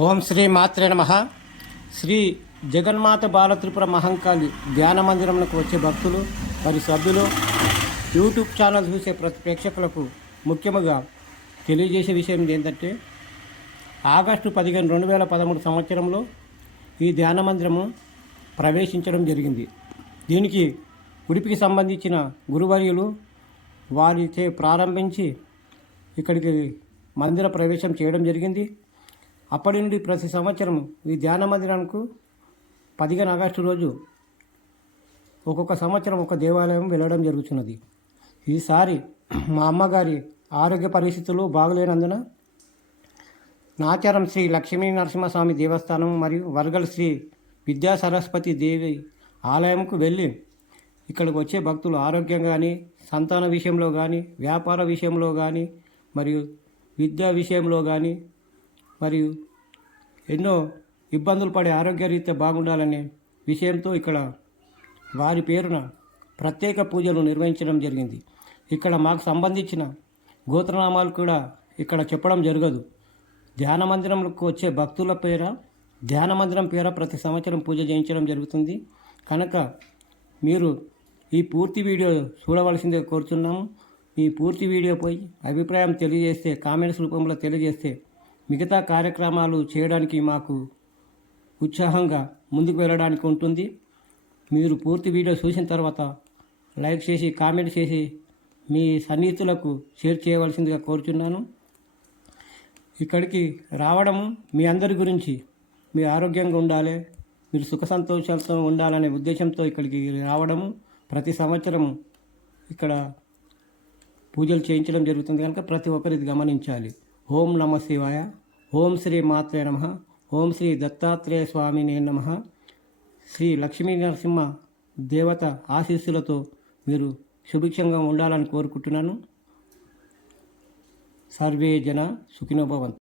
ఓం శ్రీ మాత్రే నమః. శ్రీ జగన్మాత బాలత్రిపుర మహంకాళి ధ్యాన మందిరంకు వచ్చే భక్తులు మరి సభ్యులు యూట్యూబ్ ఛానల్ చూసే ప్రతి ప్రేక్షకులకు ముఖ్యంగా తెలియజేసే విషయం ఏంటంటే ఆగస్టు 15, 2013 సంవత్సరంలో ఈ ధ్యాన మందిరము ప్రవేశించడం జరిగింది. దీనికి ఉడిపికి సంబంధించిన గురువర్యులు వారిచే ప్రారంభించి ఇక్కడికి మందిర ప్రవేశం చేయడం జరిగింది. అప్పటి నుండి ప్రతి సంవత్సరం ఈ ధ్యాన మందిరానికి 15 ఆగస్టు రోజు ఒక్కొక్క సంవత్సరం ఒక దేవాలయం వెళ్ళడం జరుగుతున్నది. ఈసారి మా అమ్మగారి ఆరోగ్య పరిస్థితులు బాగులేనందున నాచారం శ్రీ లక్ష్మీ నరసింహస్వామి దేవస్థానం మరియు వర్గల్ శ్రీ విద్యా సరస్వతి దేవి ఆలయంకు వెళ్ళి ఇక్కడికి వచ్చే భక్తులు ఆరోగ్యం కానీ, సంతాన విషయంలో కానీ, వ్యాపార విషయంలో కానీ, మరియు విద్యా విషయంలో కానీ, మరియు ఎన్నో ఇబ్బందులు పడే ఆరోగ్యరీత్యా బాగుండాలనే విషయంతో ఇక్కడ వారి పేరున ప్రత్యేక పూజలు నిర్వహించడం జరిగింది. ఇక్కడ మాకు సంబంధించిన గోత్రనామాలు కూడా ఇక్కడ చెప్పడం జరగదు. ధ్యాన మందిరంకు వచ్చే భక్తుల పేర ధ్యాన మందిరం పేర ప్రతి సంవత్సరం పూజ చేయించడం జరుగుతుంది. కనుక మీరు ఈ పూర్తి వీడియో చూడవలసిందే కోరుతున్నాము. ఈ పూర్తి వీడియోపై అభిప్రాయం తెలియజేస్తే, కామెంట్స్ రూపంలో తెలియజేస్తే మిగతా కార్యక్రమాలు చేయడానికి మాకు ఉత్సాహంగా ముందుకు వెళ్ళడానికి ఉంటుంది. మీరు పూర్తి వీడియో చూసిన తర్వాత లైక్ చేసి, కామెంట్ చేసి మీ సన్నిహితులకు షేర్ చేయవలసిందిగా కోరుచున్నాను. ఇక్కడికి రావడము మీ అందరి గురించి, మీ ఆరోగ్యంగా ఉండాలి, మీరు సుఖ సంతోషాలతో ఉండాలనే ఉద్దేశంతో ఇక్కడికి రావడము, ప్రతి సంవత్సరము ఇక్కడ పూజలు చేయించడం జరుగుతుంది. కనుక ప్రతి ఒక్కరు ఇది గమనించాలి. ఓం నమ శివాయ. ఓం శ్రీ మాత్రే నమః. ఓం శ్రీ దత్తాత్రేయ స్వామినే నమః. శ్రీ లక్ష్మీ నరసింహ దేవత ఆశీస్సులతో మీరు సుభిక్షంగా ఉండాలని కోరుకుంటున్నాను. సర్వే జన సుఖినో భవంతు.